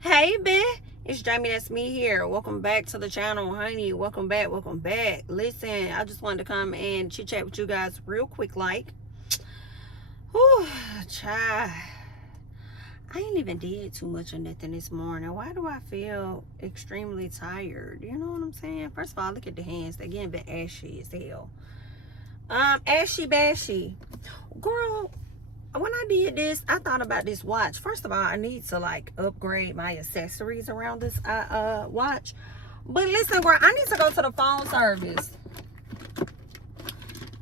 Hey, bitch. It's JamiThatsMe here. Welcome back to the channel, honey. Welcome back. Welcome back. Listen, I just wanted to come and chit chat with you guys real quick, like. Whew, child. I ain't even did too much of nothing this morning. Why do I feel extremely tired? You know what I'm saying? First of all, look at the hands. They're getting a bit ashy as hell. Ashy bashy. Girl, when I did this, I thought about this watch. First of all, I need to like upgrade my accessories around this watch. But listen, girl, I need to go to the phone service.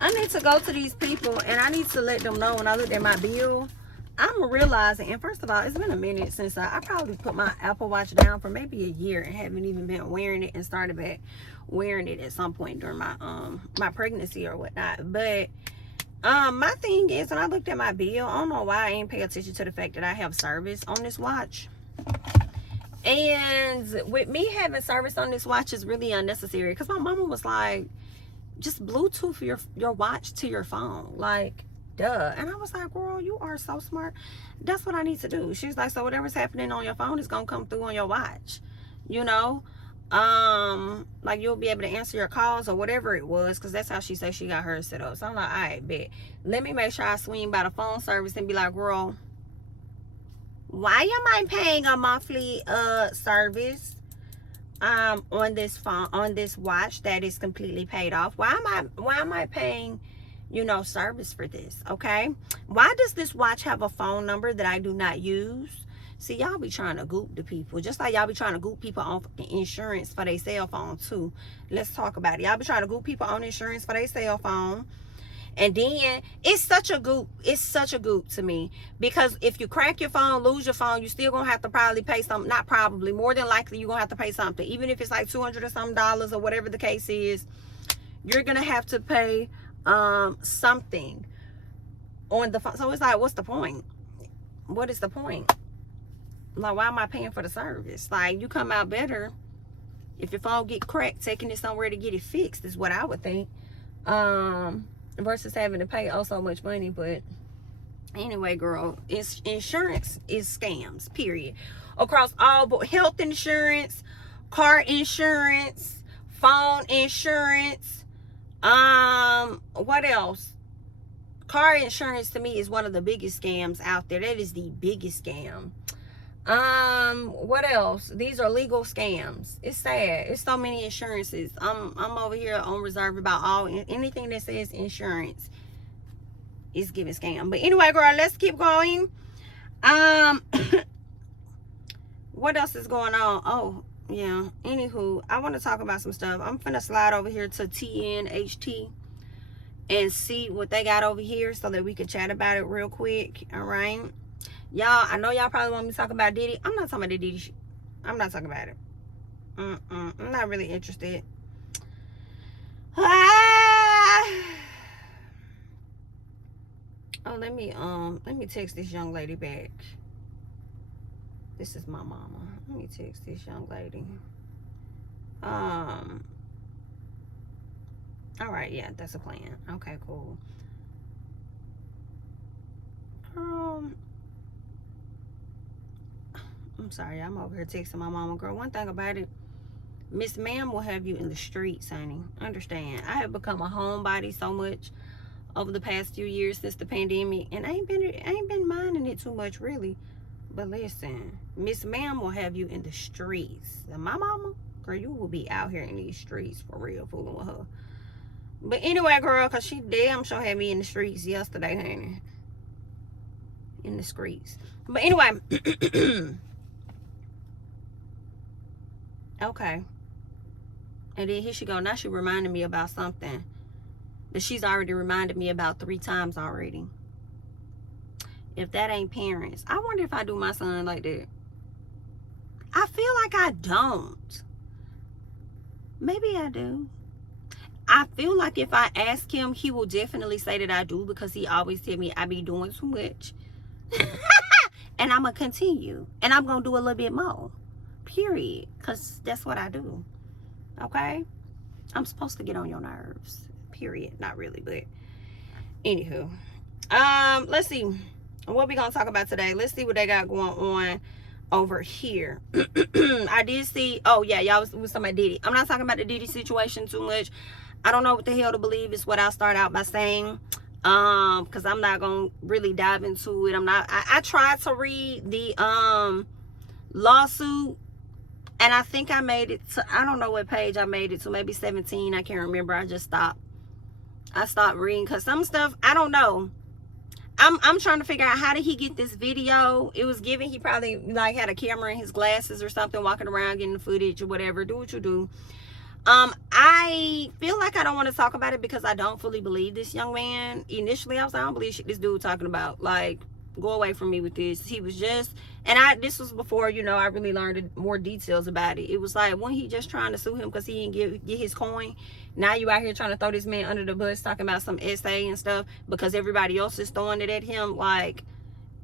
I need to go to these people and I need to let them know when I looked at my bill. I'm realizing, and first of all, it's been a minute since I probably put my Apple Watch down for maybe a year and haven't even been wearing it, and started back wearing it at some point during my my pregnancy or whatnot. But my thing is, when I looked at my bill, I don't know why I ain't pay attention to the fact that I have service on this watch. And with me having service on this watch is really unnecessary, because my mama was like, just Bluetooth your watch to your phone, like, duh. And I was like, girl, you are so smart. That's what I need to do. She's like, so whatever's happening on your phone is gonna come through on your watch, you know. Like, you'll be able to answer your calls or whatever it was, because that's how she said she got hers set up. So I'm like, all right, bet, let me make sure I swing by the phone service and be like, girl, why am I paying a monthly service on this phone, on this watch that is completely paid off? Why am I paying, you know, service for this? Okay, why does this watch have a phone number that I do not use? See, y'all be trying to goop the people, just like y'all be trying to goop people on insurance for their cell phone too. Let's talk about it. Y'all be trying to goop people on insurance for their cell phone. And then it's such a goop. It's such a goop to me, because if you crack your phone, lose your phone, you still gonna have to probably pay something. Not probably, more than likely you're gonna have to pay something. Even if it's like $200 or some dollars or whatever the case is, you're gonna have to pay something on the phone. So it's like, what's the point? What is the point? Like, why am I paying for the service? Like, you come out better if your phone get cracked, taking it somewhere to get it fixed, is what I would think, versus having to pay so much money. But anyway, girl, it's insurance is scams, period, across all. But health insurance, car insurance, phone insurance, what else? Car insurance to me is one of the biggest scams out there. That is the biggest scam. What else? These are legal scams. It's sad. It's so many insurances. I'm over here on reserve about anything that says insurance is giving scam. But anyway, girl, let's keep going. What else is going on? Oh yeah, anywho, I want to talk about some stuff. I'm finna slide over here to TNHT and see what they got over here so that we can chat about it real quick. All right, y'all, I know y'all probably want me to talk about Diddy. I'm not talking about the Diddy shit. I'm not talking about it. I'm not really interested. Oh, let me text this young lady back. This is my mama. Let me text this young lady. All right, yeah, that's a plan. Okay, cool. I'm sorry, I'm over here texting my mama. Girl, one thing about it, Miss Ma'am will have you in the streets, honey. Understand, I have become a homebody so much over the past few years since the pandemic, and I ain't been minding it too much, really. But listen, Miss Ma'am will have you in the streets. And my mama, girl, you will be out here in these streets for real, fooling with her. But anyway, girl, because she damn sure had me in the streets yesterday, honey. In the streets. But anyway. Okay. And then here she go. Now she reminded me about something that she's already reminded me about 3 times already. If that ain't parents. I wonder if I do my son like that. I feel like I don't. Maybe I do. I feel like if I ask him, he will definitely say that I do, because he always tell me I be doing too much. And I'm going to continue. And I'm going to do a little bit more. Period. Because that's what I do. Okay? I'm supposed to get on your nerves. Period. Not really, but anywho. Let's see. What we going to talk about today? Let's see what they got going on over here. I did see, oh yeah, y'all was talking about Diddy. I'm not talking about the Diddy situation too much. I don't know what the hell to believe is what I'll start out by saying. Because I'm not gonna really dive into it. I tried to read the lawsuit, and I think I made it to, I don't know what page I made it to, maybe 17. I can't remember. I just stopped. I stopped reading because some stuff, I don't know. I'm trying to figure out, how did he get this video? It was given, he probably like had a camera in his glasses or something, walking around getting the footage or whatever. Do what you do. I feel like I don't want to talk about it because I don't fully believe this young man. Initially, I was like, I don't believe shit this dude talking about. Like, go away from me with this. He was just, and this was before, you know, I really learned more details about it. It was like, when he just trying to sue him because he didn't get his coin. Now you out here trying to throw this man under the bus, talking about some essay and stuff because everybody else is throwing it at him. Like,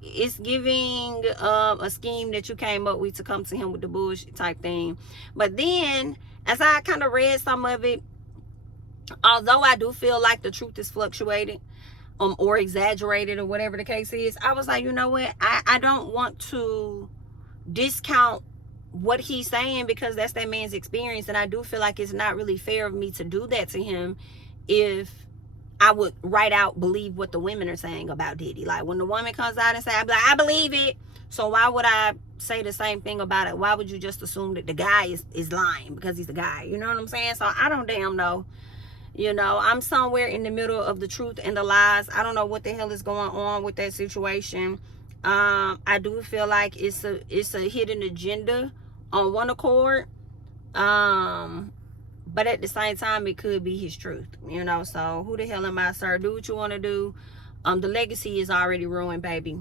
it's giving a scheme that you came up with to come to him with the bullshit type thing. But then, as I kind of read some of it, although I do feel like the truth is fluctuating or exaggerated or whatever the case is, I was like, you know what? I don't want to discount what he's saying because that's that man's experience, and I do feel like it's not really fair of me to do that to him if I would right out believe what the women are saying about Diddy. Like, when the woman comes out and say, I'm like, I believe it. So why would I say the same thing about it? Why would you just assume that the guy is lying because he's a guy? You know what I'm saying? So I don't damn know. You know, I'm somewhere in the middle of the truth and the lies. I don't know what the hell is going on with that situation. I do feel like it's a hidden agenda on one accord. But at the same time, it could be his truth. You know, so who the hell am I, sir? Do what you want to do. The legacy is already ruined, baby.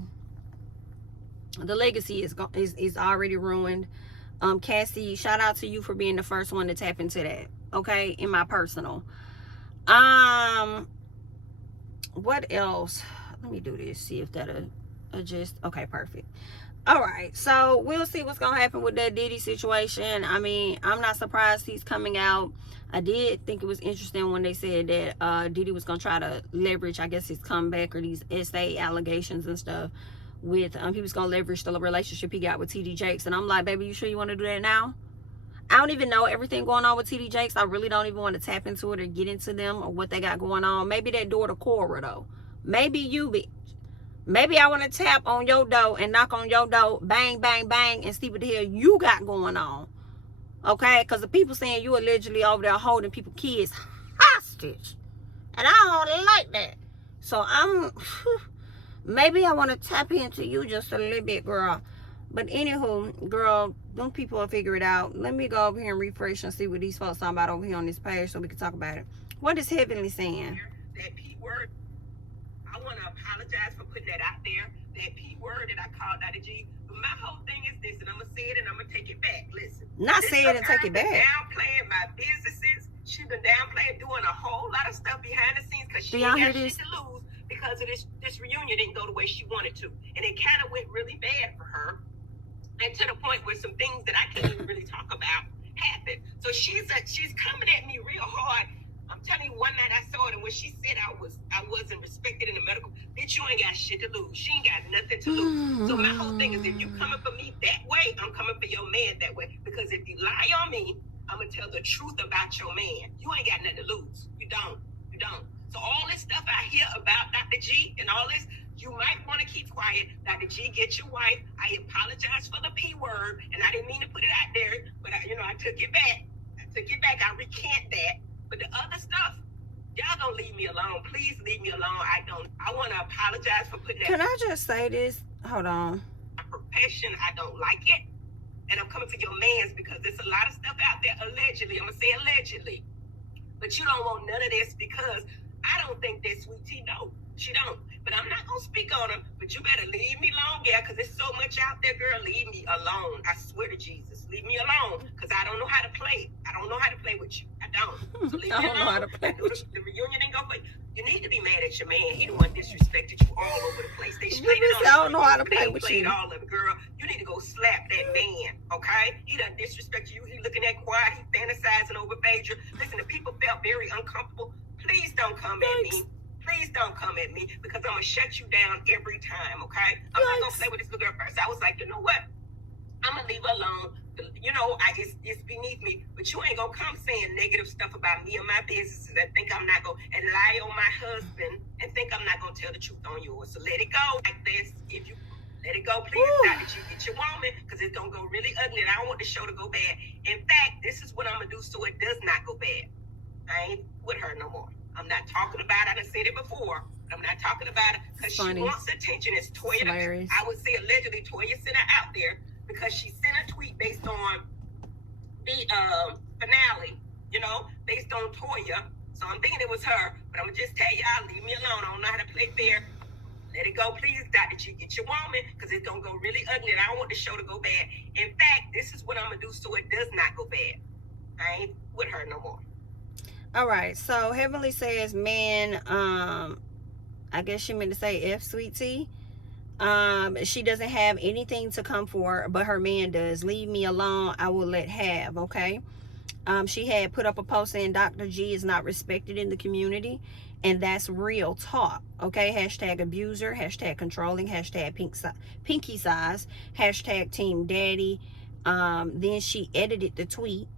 The legacy is already ruined. Cassie, shout out to you for being the first one to tap into that. Okay, in my personal. What else? Let me do this. See if that'll adjust. Okay, perfect. All right, so we'll see what's gonna happen with that Diddy situation. I mean, I'm not surprised he's coming out. I did think it was interesting when they said that Diddy was gonna try to leverage, I guess, his comeback or these SA allegations and stuff with he was gonna leverage the relationship he got with TD Jakes. And I'm like, baby, you sure you want to do that now? I don't even know everything going on with TD Jakes. I really don't even want to tap into it or get into them or what they got going on. Maybe that door to Cora though. Maybe you be. Maybe I want to tap on your door and knock on your door, bang, bang, bang, and see what the hell you got going on. Okay? Because the people saying you allegedly over there holding people's kids hostage. And I don't like that. So maybe I want to tap into you just a little bit, girl. But anywho, girl, them people will figure it out. Let me go over here and refresh and see what these folks talking about over here on this page so we can talk about it. What is Heavenly saying? That P word. I want to apologize for putting that out there. That P word that I called out of G. But my whole thing is this, and I'm going to say it and I'm going to take it back. Listen. Not say it and take it back. Downplaying my businesses. She's been downplaying, doing a whole lot of stuff behind the scenes because she ain't got shit to lose because of this reunion didn't go the way she wanted to. And it kind of went really bad for her. And to the point where some things that I can't even really talk about happened. So she's coming at me real hard. I'm telling you, one night I saw it, and when she said I wasn't respected in the medical, bitch, you ain't got shit to lose. She ain't got nothing to lose. So my whole thing is, if you coming for me that way, I'm coming for your man that way. Because if you lie on me, I'm gonna tell the truth about your man. You ain't got nothing to lose. You don't. So all this stuff I hear about Dr. G and all this, you might want to keep quiet. Dr. G, get your wife. I apologize for the P word, and I didn't mean to put it out there, but I took it back. I recant that. But the other stuff, y'all don't leave me alone. Please leave me alone. I want to apologize for putting that. Can I just say this? Hold on. My profession, I don't like it. And I'm coming for your mans because there's a lot of stuff out there, allegedly. I'm going to say allegedly. But you don't want none of this because I don't think that Sweet Tea, no. She don't. But I'm not going to speak on her. But you better leave me alone, yeah, because there's so much out there, girl. Leave me alone. I swear to Jesus. Leave me alone because I don't know how to play. I don't know how to play with you. I don't. So leave me alone. I don't know how to play with you. The reunion didn't go for you. You need to be mad at your man. He the one disrespected you all over the place. They straight on. I don't know how to play with you. All of it, girl. You need to go slap that man, okay? He done disrespected you. He looking at quiet. He fantasizing over Phaedra. Listen, the people felt very uncomfortable. Please don't come at me. Please don't come at me because I'm going to shut you down every time, okay? I'm not going to play with this little girl first. I was like, you know what? leave her alone. You know, it's beneath me. But you ain't gonna come saying negative stuff about me and my businesses and think I'm not gonna, and lie on my husband and think I'm not gonna tell the truth on yours. So let it go like this. If you let it go, please, Dr. G, get your woman, because it's gonna go really ugly, and I don't want the show to go bad. In fact, this is what I'm gonna do so it does not go bad. I ain't with her no more. I'm not talking about it. I done said it before. But I'm not talking about it because she wants attention. It's Toya. I would say allegedly Toya sent her out there because she sent a tweet based on the finale, you know, based on Toya. So I'm thinking it was her, but I'm gonna just tell y'all, leave me alone. I don't know how to play fair. Let it go, please, Dr. G. Get your woman, because it's gonna go really ugly, and I don't want the show to go bad. In fact, this is what I'm gonna do so it does not go bad. I ain't with her no more. All right, so Heavenly says, man, I guess she meant to say F, sweet tea. She doesn't have anything to come for, but her man does. Leave me alone. I will let have, okay? She had put up a post saying Dr. G is not respected in the community, and that's real talk, okay? Hashtag abuser, hashtag controlling, hashtag pinky size, hashtag team daddy. Then she edited the tweet.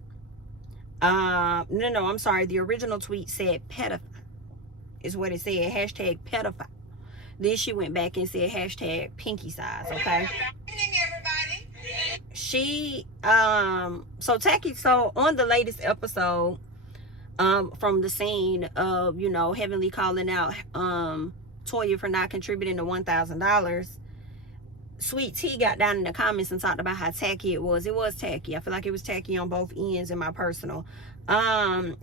No, I'm sorry. The original tweet said pedophile is what it said. Hashtag pedophile. Then she went back and said hashtag pinky size, okay? She, so Tacky, so on the latest episode, from the scene of, you know, Heavenly calling out, Toya for not contributing the $1,000, Sweet Tea got down in the comments and talked about how tacky it was. It was tacky. I feel like it was tacky on both ends in my personal.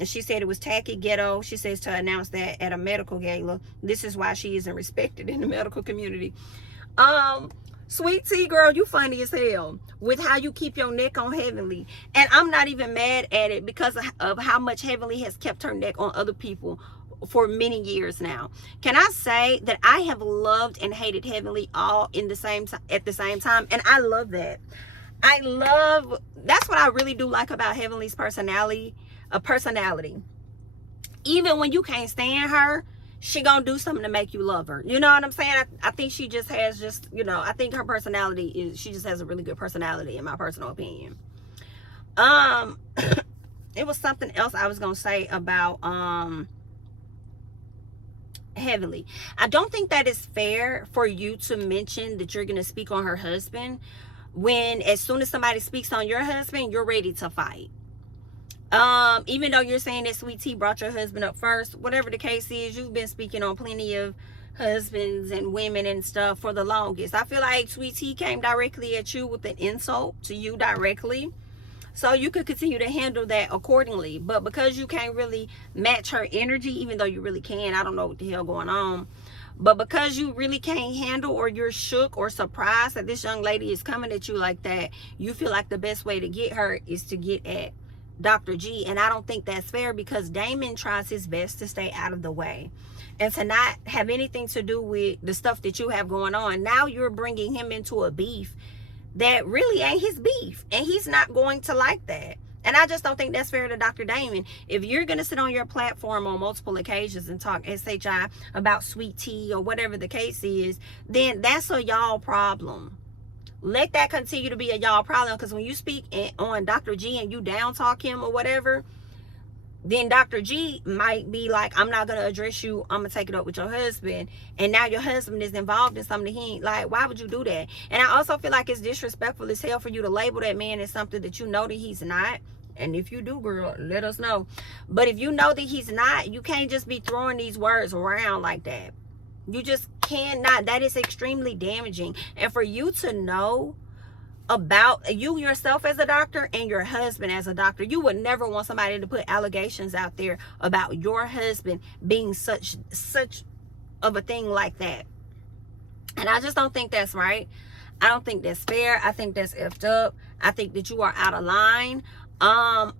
She said it was tacky, ghetto. She says to announce that at a medical gala. This is why she isn't respected in the medical community. Sweet Tea, girl, you funny as hell with how you keep your neck on Heavenly. And I'm not even mad at it because of how much Heavenly has kept her neck on other people for many years now. Can I say that I have loved and hated Heavenly all in the same at the same time, and I love that. That's what I really do like about Heavenly's personality. Even when you can't stand her, she gonna do something to make you love her. You know what I'm saying? I think she just has you know, I think her personality is, she just has a really good personality in my personal opinion. It was something else I was gonna say about Heavenly. I don't think that is fair for you to mention that you're gonna speak on her husband when as soon as somebody speaks on your husband, you're ready to fight. Even though you're saying that Sweet Tea brought your husband up first, whatever the case is, you've been speaking on plenty of husbands and women and stuff for the longest. I feel like Sweet Tea came directly at you with an insult to you directly, so you could continue to handle that accordingly. But because you can't really match her energy, even though you really can, I don't know what the hell going on, but because you really can't handle, or you're shook or surprised that this young lady is coming at you like that, you feel like the best way to get her is to get at Dr. G. And I don't think that's fair, because Damon tries his best to stay out of the way and to not have anything to do with the stuff that you have going on. Now you're bringing him into a beef that really ain't his beef, and he's not going to like that. And I just don't think that's fair to Dr. Damon. If you're going to sit on your platform on multiple occasions and talk SHI about Sweet Tea or whatever the case is, then that's a y'all problem. Let that continue to be a y'all problem, because when you speak on Dr. G and you down talk him or whatever, then Dr. G might be like, I'm not going to address you. I'm going to take it up with your husband. And now your husband is involved in something that he ain't like. Why would you do that? And I also feel like it's disrespectful as hell for you to label that man as something that you know that he's not. And if you do, girl, let us know. But if you know that he's not, you can't just be throwing these words around like that. You just cannot. That is extremely damaging. And for you to know about you yourself as a doctor and your husband as a doctor, you would never want somebody to put allegations out there about your husband being such of a thing like that. And I just don't think that's right. I don't think that's fair. I think that's effed up. I think that you are out of line. I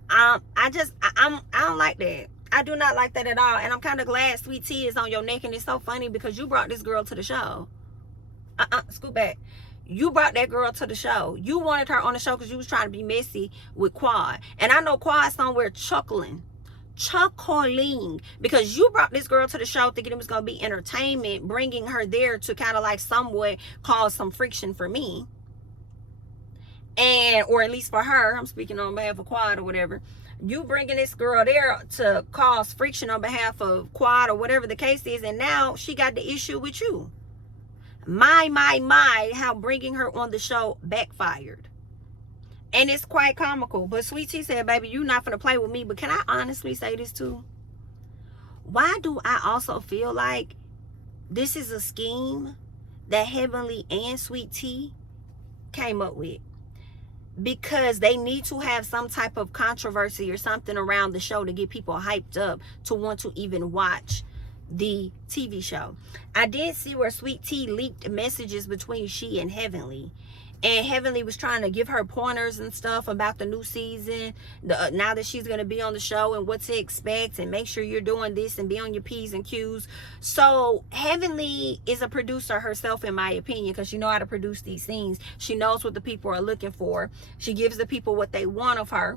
don't like that. I do not like that at all. And I'm kind of glad Sweet Tea is on your neck. And it's so funny because you brought this girl to the show. Scoot back. You brought that girl to the show. You wanted her on the show because you was trying to be messy with Quad. And I know Quad's somewhere chuckling because you brought this girl to the show thinking it was going to be entertainment, bringing her there to kind of like somewhat cause some friction for me. and or at least for her, I'm speaking on behalf of Quad or whatever. You bringing this girl there to cause friction on behalf of Quad or whatever the case is, and now she got the issue with you. How bringing her on the show backfired. And it's quite comical. But Sweet Tea said, baby, you not gonna play with me. But can I honestly say this too? Why do I also feel like this is a scheme that Heavenly and Sweet Tea came up with? Because they need to have some type of controversy or something around the show to get people hyped up to want to even watch the TV show. I did see where Sweet Tea leaked messages between she and Heavenly. And Heavenly was trying to give her pointers and stuff about the new season, now that she's going to be on the show and what to expect, and make sure you're doing this and be on your P's and Q's. So Heavenly is a producer herself, in my opinion, because she knows how to produce these things. She knows what the people are looking for. She gives the people what they want of her.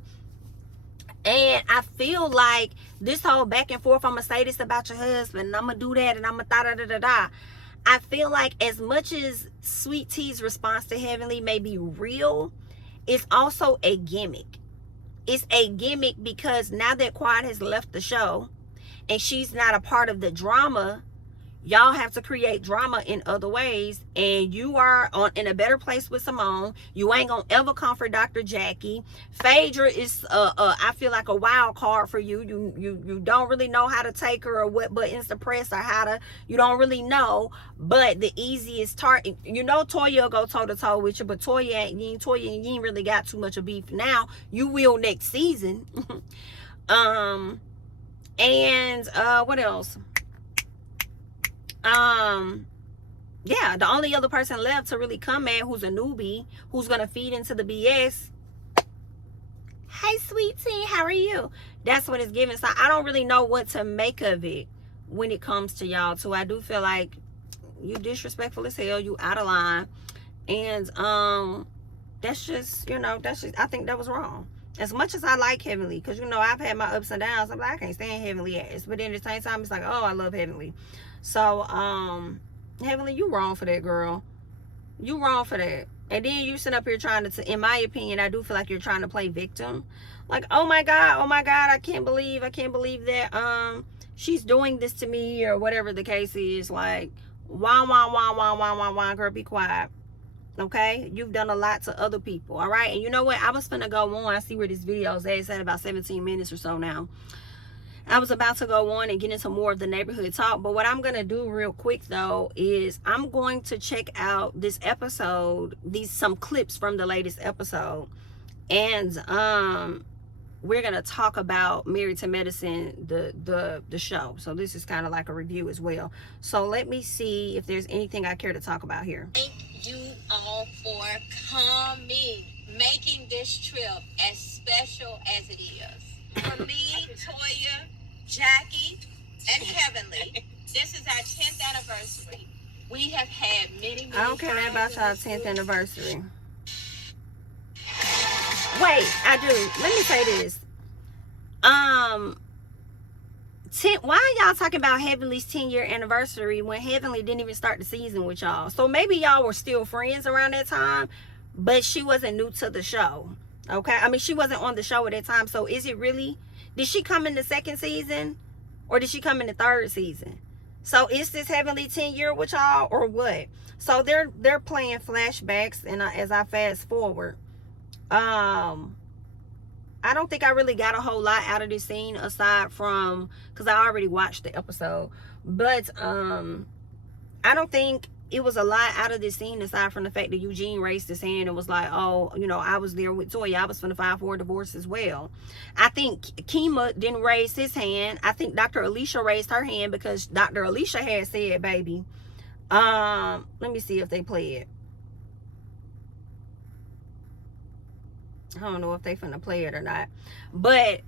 And I feel like this whole back and forth, I'm going to say this about your husband, and I'm going to do that, and I'm going to da-da-da-da-da. I feel like as much as Sweet Tea's response to Heavenly may be real, it's also a gimmick. It's a gimmick because now that Quad has left the show and she's not a part of the drama, y'all have to create drama in other ways, and you are in a better place with Simone. You ain't gonna ever comfort Dr. Jackie. Phaedra is I feel like a wild card for you. You don't really know how to take her or what buttons to press or how to, you don't really know. But the easiest target, you know, Toya will go toe to toe with you, but Toya ain't really got too much of beef now. You will next season. And what else? Yeah, the only other person left to really come at who's a newbie, who's gonna feed into the BS. Hey, Sweet Tea, how are you? That's what it's giving. So I don't really know what to make of it when it comes to y'all too. I do feel like you disrespectful as hell, you out of line, and that's just, you know, that's just, I think that was wrong. As much as I like Heavenly, because, you know, I've had my ups and downs. I'm like, I can't stand Heavenly ass, but then at the same time, it's like, oh, I love Heavenly. So Heavenly, you wrong for that, girl. You wrong for that. And then you sit up here trying to, in my opinion, I do feel like you're trying to play victim. Like, oh my God, I can't believe that she's doing this to me, or whatever the case is. Like, wah, girl, be quiet. Okay, you've done a lot to other people. All right, and you know what, I was finna go on. I see where this video is at. It's at about 17 minutes or so now. I was about to go on and get into more of the neighborhood talk, but what I'm gonna do real quick though is I'm going to check out this episode, some clips from the latest episode, and we're gonna talk about Married to Medicine, the show. So this is kind of like a review as well. So let me see if there's anything I care to talk about here. Thank you all for coming, making this trip as special as it is. For me, Toya, Jackie, and Heavenly, this is our 10th anniversary. We have had many I don't care about y'all 10th anniversary. Wait, I do. Let me say this. Why are y'all talking about Heavenly's 10-year anniversary when Heavenly didn't even start the season with y'all? So maybe y'all were still friends around that time, but she wasn't new to the show. Okay, I mean, she wasn't on the show at that time. So is it really, did she come in the second season, or did she come in the third season? So is this Heavenly 10-year with y'all, or what? So they're playing flashbacks, and as I fast forward, I don't think I really got a whole lot out of this scene aside from, because I already watched the episode, but I don't think it was a lot out of this scene aside from the fact that Eugene raised his hand and was like, oh, you know, I was there with Toya. I was finna file for a divorce as well. I think Kima didn't raise his hand. I think Dr. Alicia raised her hand because Dr. Alicia had said, baby. Let me see if they play it. I don't know if they finna play it or not. But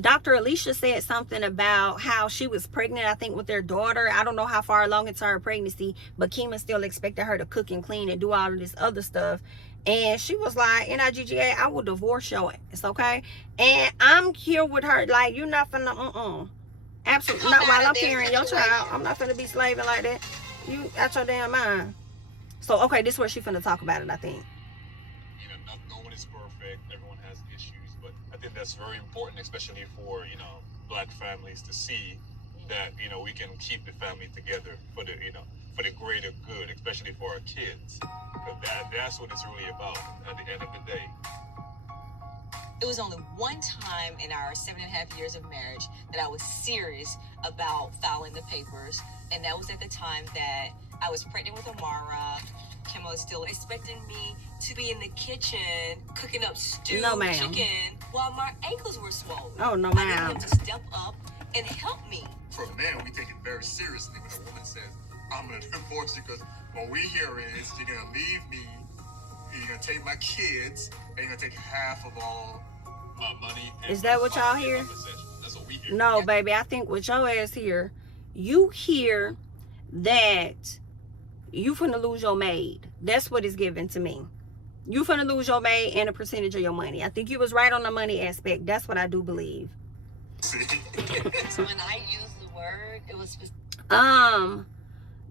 Dr. Alicia said something about how she was pregnant, I think, with their daughter. I don't know how far along into her pregnancy, but Kima still expected her to cook and clean and do all of this other stuff. And she was like, NIGGA, I will divorce your ass, okay? And I'm here with her, like, you're not finna, absolutely not while I'm carrying your child. I'm not finna be slaving like that. You out your damn mind. So, okay, this is where she finna talk about it, I think. You know, no one is perfect. Everyone has issues, but I think that's very important, especially for Black families to see that we can keep the family together for the for the greater good, especially for our kids. Because that's what it's really about at the end of the day. It was only one time in our 7.5 years of marriage that I was serious about filing the papers, and that was at the time that I was pregnant with Amara. Kim was still expecting me to be in the kitchen cooking up stewed chicken while my ankles were swollen. Oh, no, I ma'am. needed him to step up and help me. For a man, we take it very seriously when a woman says, I'm going to divorce you, because what we hear is, you're going to leave me, you're going to take my kids, and you're going to take half of all my money. Is that what y'all hear? That's what we hear. No, baby, I think what your ass hear, you hear that you finna lose your maid. That's what is given to me. You finna lose your maid and a percentage of your money. I think you was right on the money aspect. That's what I do believe. So when I used the word, it was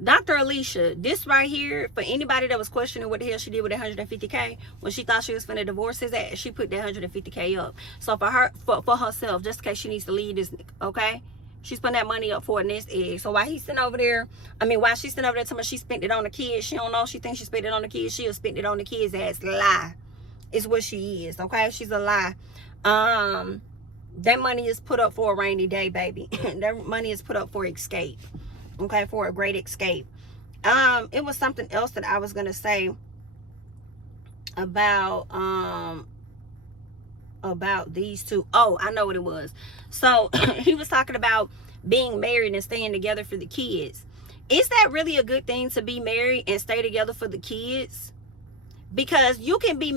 Dr. Alicia, this right here, for anybody that was questioning what the hell she did with that $150K, when she thought she was finna divorce his ass, she put that $150K up. So for her, for herself, just in case she needs to leave this, okay? She's putting that money up for a nest egg. So while he's sitting over there, while she's sitting over there telling me she spent it on the kids, she don't know, she thinks she spent it on the kids, she'll spend it on the kids. Ass lie. It's what she is, okay? She's a lie. That money is put up for a rainy day, baby. That money is put up for Xscape. Okay, for a great escape. It was something else that I was gonna say about these two. Oh, I know what it was. So he was talking about being married and staying together for the kids. Is that really a good thing, to be married and stay together for the kids? Because you can be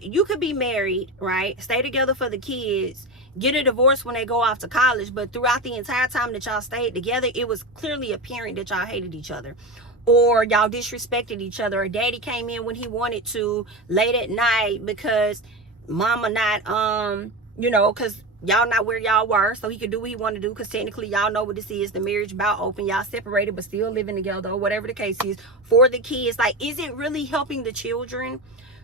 you could be married, right? Stay together for the kids, get a divorce when they go off to college, but throughout the entire time that y'all stayed together, it was clearly apparent that y'all hated each other, or y'all disrespected each other, or daddy came in when he wanted to late at night because mama not because y'all not where y'all were, so he could do what he wanted to do, because technically y'all know what this is, the marriage about open, y'all separated but still living together, or whatever the case is, for the kids. Like, is it really helping the children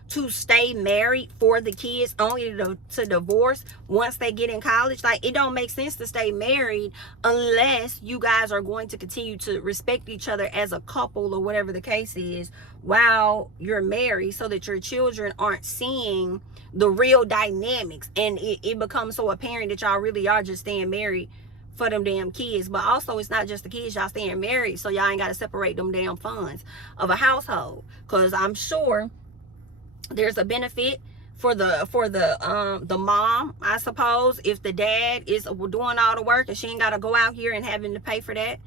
to stay married for the kids, only to divorce once they get in college? Like, it don't make sense to stay married unless you guys are going to continue to respect each other as a couple, or whatever the case is, while you're married, so that your children aren't seeing the real dynamics, and it becomes so apparent that y'all really are just staying married for them damn kids. But also, it's not just the kids, y'all staying married so y'all ain't got to separate them damn funds of a household, because I'm sure there's a benefit for the mom, I suppose, if the dad is doing all the work and she ain't got to go out here and having to pay for that,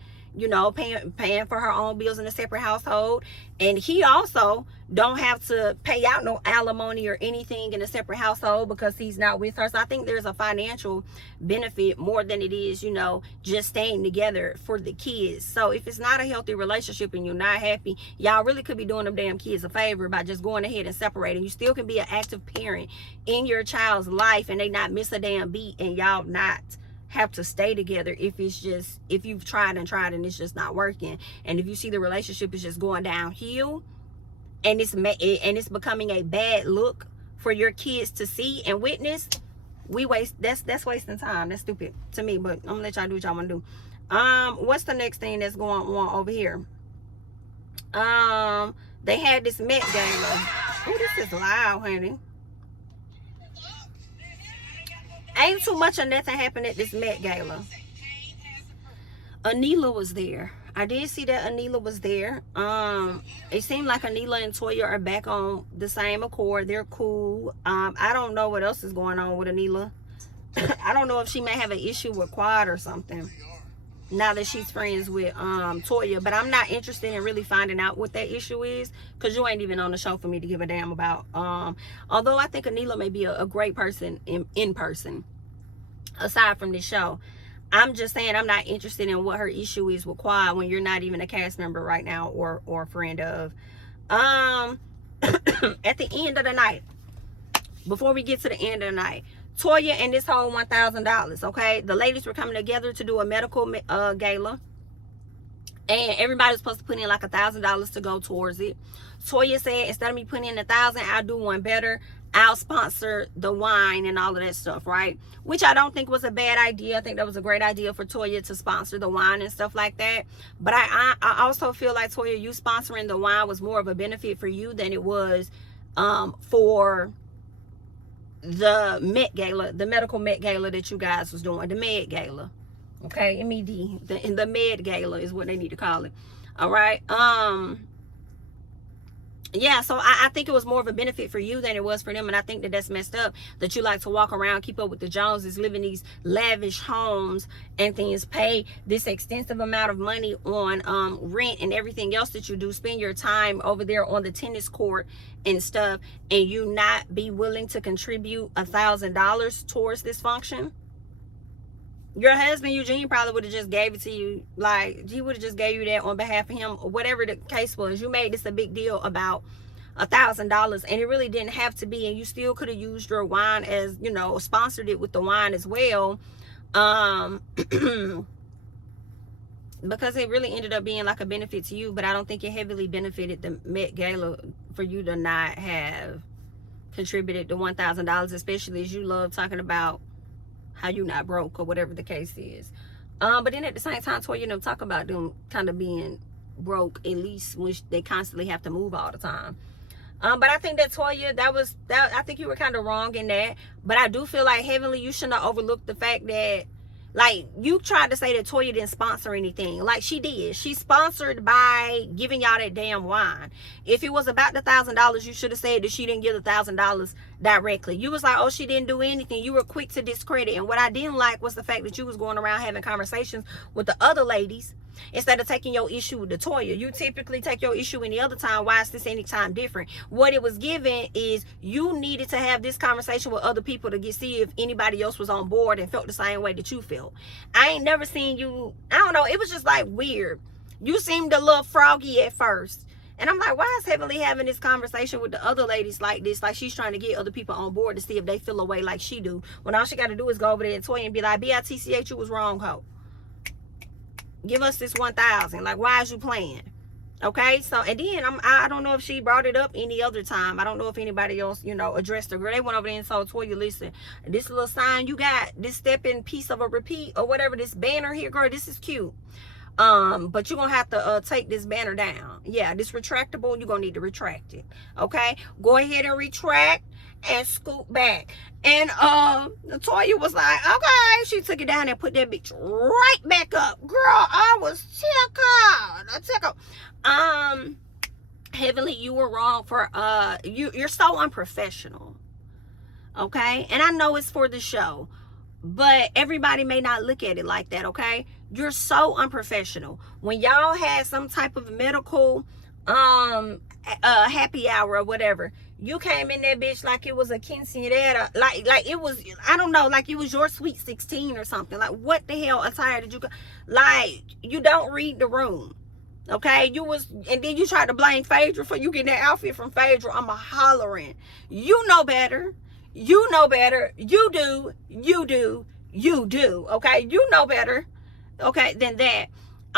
paying for her own bills in a separate household. And he also don't have to pay out no alimony or anything in a separate household because he's not with her. So I think there's a financial benefit more than it is, just staying together for the kids. So if it's not a healthy relationship and you're not happy, y'all really could be doing them damn kids a favor by just going ahead and separating. You still can be an active parent in your child's life and they not miss a damn beat, and y'all not have to stay together if you've tried and it's just not working, and if you see the relationship is just going downhill and it's becoming a bad look for your kids to see and witness. That's wasting time. That's stupid to me, but I'm gonna let y'all do what y'all want to do. What's the next thing that's going on over here? They had this Met Gala. Oh, this is loud, honey. Ain't too much of nothing happened at this Met Gala. Anila was there. I did see that Anila was there. It seemed like Anila and Toya are back on the same accord. They're cool. I don't know what else is going on with Anila. I don't know if she may have an issue with Quad or something, now that she's friends with Toya. But I'm not interested in really finding out what that issue is, because you ain't even on the show for me to give a damn about. Although I think Anila may be a great person in person, aside from this show. I'm just saying I'm not interested in what her issue is with Quad when you're not even a cast member right now or a friend of. At the end of the night, before we get to the end of the night, Toya and this whole $1,000, okay? The ladies were coming together to do a medical gala. and everybody was supposed to put in like $1,000 to go towards it. Toya said, instead of me putting in $1,000, I'll do one better. I'll sponsor the wine and all of that stuff, right? Which I don't think was a bad idea. I think that was a great idea for Toya to sponsor the wine and stuff like that. But I also feel like, Toya, you sponsoring the wine was more of a benefit for you than it was for the Met Gala, the medical Met Gala that you guys was doing, the Med Gala. Okay, MED, the Med Gala is what they need to call it. All right. Yeah, so I think it was more of a benefit for you than it was for them, and I think that that's messed up, that you like to walk around, keep up with the Joneses, live in these lavish homes and things, pay this extensive amount of money on rent and everything else that you do, spend your time over there on the tennis court and stuff, and you not be willing to contribute $1,000 towards this function. Your husband, Eugene, probably would have just gave it to you. Like, he would have just gave you that on behalf of him, or whatever the case was. You made this a big deal about $1,000, and it really didn't have to be. And you still could have used your wine as, you know, sponsored it with the wine as well. Because it really ended up being like a benefit to you, but I don't think it heavily benefited the Met Gala for you to not have contributed the $1,000, especially as you love talking about how you not broke or whatever the case is. But then at the same time, Toya, you know, talk about them kind of being broke, at least when they constantly have to move all the time. But I think that, Toya, I think you were kind of wrong in that. But I do feel like, Heavenly, you shouldn't have overlooked the fact that, like, you tried to say that Toya didn't sponsor anything. Like, she did. She sponsored by giving y'all that damn wine. If it was about the $1,000, you should have said that she didn't give the $1,000 directly. You was like, oh, she didn't do anything. You were quick to discredit. And what I didn't like was the fact that you was going around having conversations with the other ladies instead of taking your issue with the Toya. You typically take your issue any other time. Why is this any time different? What it was given is you needed to have this conversation with other people to see if anybody else was on board and felt the same way that you felt. I ain't never seen you, I don't know, it was just like weird. You seemed a little froggy at first. And I'm like, why is Heavenly having this conversation with the other ladies like this? Like, she's trying to get other people on board to see if they feel a way like she do. When all she got to do is go over there and Toya and be like, BITCH, you was wrong, ho. Give us this 1,000. Like, why is you playing? Okay, so, and then I don't know if she brought it up any other time. I don't know if anybody else, you know, addressed her. Girl, they went over there and told Toya, listen, this little sign you got, this stepping piece of a repeat or whatever, this banner here, girl, this is cute. But you're gonna have to take this banner down. Yeah, this retractable, you're gonna need to retract it. Okay, go ahead and retract and scoop back. And Toya was like, okay. She took it down and put that bitch right back up. Girl, I was tickled. Heavenly, you were wrong for you're so unprofessional. Okay, and I know it's for the show, but everybody may not look at it like that. Okay, you're so unprofessional. When y'all had some type of medical happy hour or whatever, you came in that bitch like it was a quinceañera, like it was, I don't know, like it was your sweet 16 or something. Like, what the hell attire did you go? Like, you don't read the room. Okay, you was, and then you tried to blame Phaedra for you getting that outfit from Phaedra. I'm a hollering. You know better. You know better. You do. Okay, you know better. Okay, than that.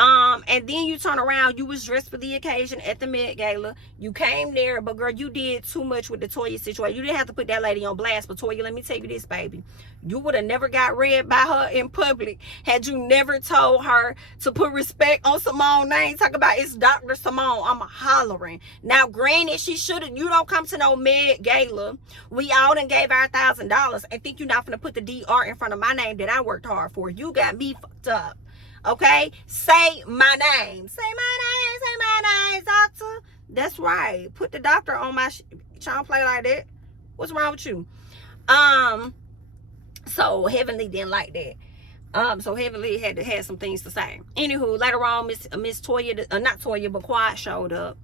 And then you turn around, you was dressed for the occasion at the Met Gala. You came there, but girl, you did too much with the Toya situation. You didn't have to put that lady on blast, but Toya, let me tell you this, baby. You would have never got read by her in public had you never told her to put respect on Simone's name. Talk about it's Dr. Simone. I'm a hollering. Now, granted, she should've, you don't come to no Med Gala. We all done gave our $1,000. I think you're not gonna put the DR in front of my name that I worked hard for. You got me fucked up. Okay, say my name. Say my name, doctor. That's right. Put the doctor on my trying to play like that. What's wrong with you? So Heavenly didn't like that. So Heavenly had some things to say. Anywho, later on, Miss Toya, not Toya, but Quad showed up.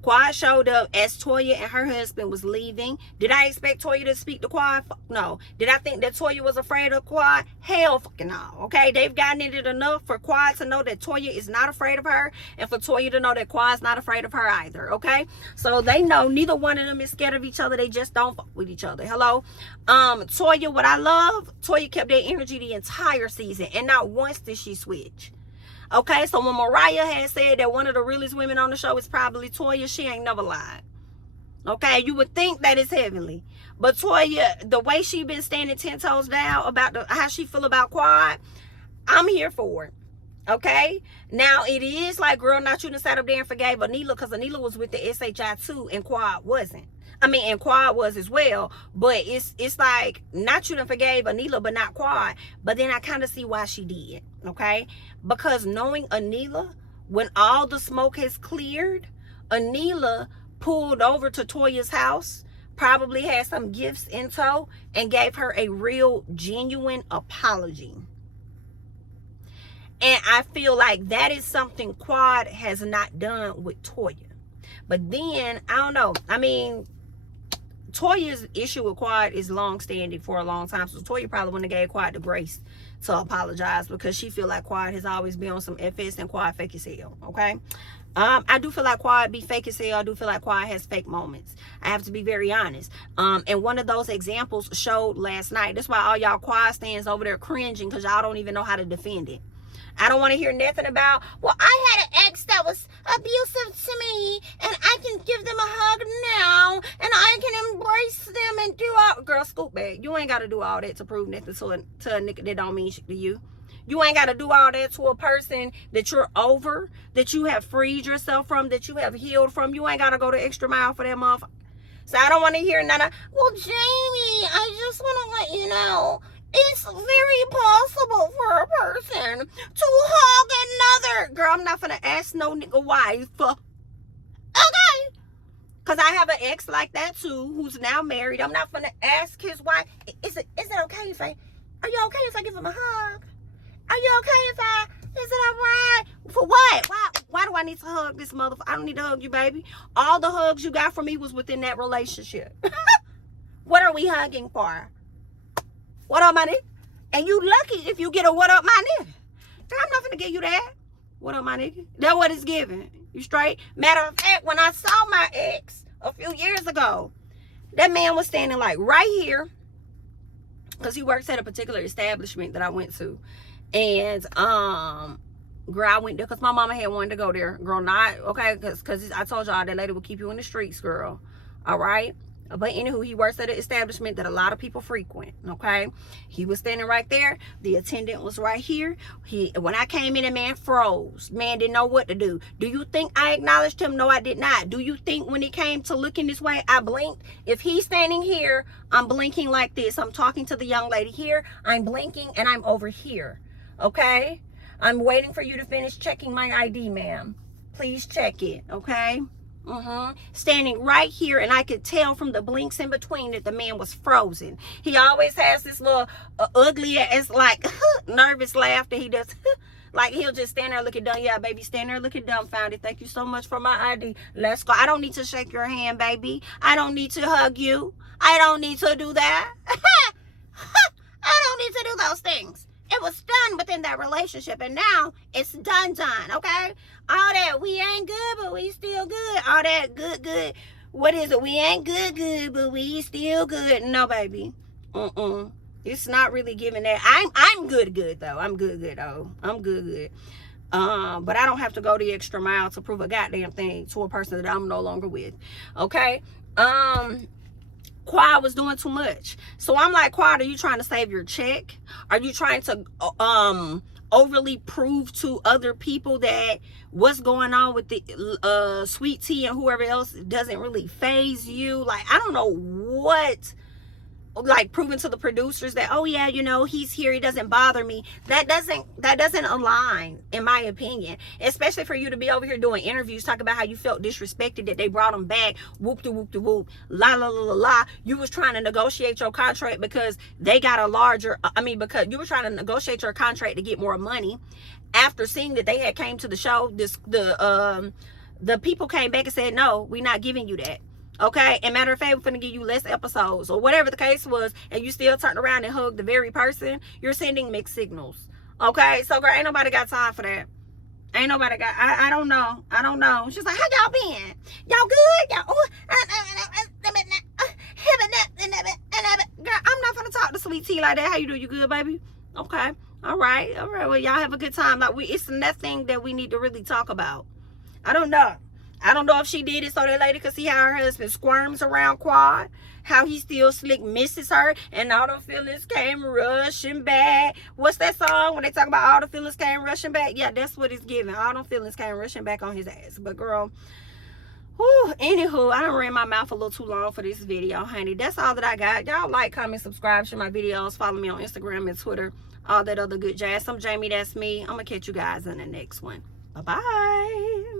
Quad showed up as Toya and her husband was leaving. Did I expect Toya to speak to Quad? No. Did I think that Toya was afraid of Quad? Hell fucking no. Okay, they've gotten it enough for Quad to know that Toya is not afraid of her, and for Toya to know that Quad's not afraid of her either. Okay, so they know neither one of them is scared of each other. They just don't fuck with each other. Hello, Toya. What I love, Toya kept that energy the entire season, and not once did she switch. Okay, so when Mariah had said that one of the realest women on the show is probably Toya, she ain't never lied. Okay, you would think that it's Heavenly. But Toya, the way she been standing 10 toes down about how she feel about Quad, I'm here for it. Okay, now it is like, girl, not you done sat up there and forgave Anila, because Anila was with the SHI too and Quad wasn't. I mean, and Quad was as well, but it's like, not you done forgave Anila, but not Quad. But then I kind of see why she did, okay? Because knowing Anila, when all the smoke has cleared, Anila pulled over to Toya's house, probably had some gifts in tow, and gave her a real, genuine apology. And I feel like that is something Quad has not done with Toya. But then, I don't know. I mean, Toya's issue with Quad is long-standing for a long time. So Toya probably wouldn't have gave Quad the grace to apologize, because she feel like Quad has always been on some FS and Quad fake as hell. Okay? I do feel like Quad be fake as hell. I do feel like Quad has fake moments. I have to be very honest. And one of those examples showed last night. That's why all y'all Quad stands over there cringing, because y'all don't even know how to defend it. I don't want to hear nothing about, well, I had an ex that was abusive to me, and I can give them a hug now, and I can embrace them and do all... Girl, scoop bag. You ain't got to do all that to prove nothing to a nigga that don't mean shit to you. You ain't got to do all that to a person that you're over, that you have freed yourself from, that you have healed from. You ain't got to go the extra mile for that motherfucker. So I don't want to hear none of, well, Jamie, I just want to let you know, it's very possible for a person to hug another. Girl, I'm not gonna ask no nigga wife. Okay. Because I have an ex like that too, who's now married. I'm not gonna ask his wife, is it okay if are you okay if I give him a hug? Are you okay is it alright? For what? Why do I need to hug this motherfucker? I don't need to hug you, baby. All the hugs you got from me was within that relationship. What are we hugging for? What up, my nigga? And you lucky if you get a what up, my nigga. I'm not gonna give you that. What up, my nigga? That's what it's giving. You straight? Matter of fact, when I saw my ex a few years ago, that man was standing like right here, because he works at a particular establishment that I went to. And girl, I went there because my mama had wanted to go there. Girl, not okay, because I told y'all that lady will keep you in the streets, girl. All right. But anywho, he works at an establishment that a lot of people frequent, okay? He was standing right there. The attendant was right here. When I came in, the man froze. Man didn't know what to do. Do you think I acknowledged him? No, I did not. Do you think when it came to looking this way, I blinked? If he's standing here, I'm blinking like this. I'm talking to the young lady here. I'm blinking, and I'm over here, okay? I'm waiting for you to finish checking my ID, ma'am. Please check it, okay? Standing right here, and I could tell from the blinks in between that the man was frozen. He always has this little ugly ass, like, nervous laugh that he does. Like, he'll just stand there looking dumb. Yeah, baby, stand there looking dumbfounded. Thank you so much for my ID. Let's go. I don't need to shake your hand, baby. I don't need to hug you. I don't need to do that. I don't need to do those things. It was done within that relationship, and now it's done, okay? All that, we ain't good, but we still good. All that good. What is it? We ain't good, but we still good. No, baby. It's not really giving that. I'm good, though. I'm good, though. I'm good. But I don't have to go the extra mile to prove a goddamn thing to a person that I'm no longer with. Okay? Quad was doing too much. So I'm like, Quad, are you trying to save your check? Are you trying to overly prove to other people that what's going on with the Sweet Tea and whoever else doesn't really faze you? Like, I don't know what, like, proving to the producers that, oh yeah, you know, he's here, he doesn't bother me. That doesn't align, in my opinion. Especially for you to be over here doing interviews, talking about how you felt disrespected, that they brought him back, whoop de whoop de whoop, la la la la la. You was trying to negotiate your contract because they got a larger, because you were trying to negotiate your contract to get more money. After seeing that they had came to the show, the people came back and said, no, we're not giving you that. Okay, and matter of fact, we're gonna give you less episodes, or whatever the case was, and you still turned around and hugged the very person. You're sending mixed signals. Okay, so girl, ain't nobody got time for that. Ain't nobody got. I don't know. She's like, how y'all been? Y'all good? Y'all? Girl, I'm not gonna talk to Sweet Tea like that. How you do? You good, baby? Okay. All right. Well, y'all have a good time. Like, it's nothing that we need to really talk about. I don't know if she did it so that lady could see how her husband squirms around Quad, how he still slick misses her, and all the feelings came rushing back. What's that song when they talk about all the feelings came rushing back? Yeah, that's what it's giving. All the feelings came rushing back on his ass. But girl, whew, anywho, I done ran my mouth a little too long for this video, honey. That's all that I got. Y'all like, comment, subscribe, share my videos, follow me on Instagram and Twitter, all that other good jazz. I'm Jami, that's me. I'm gonna catch you guys in the next one. Bye-bye.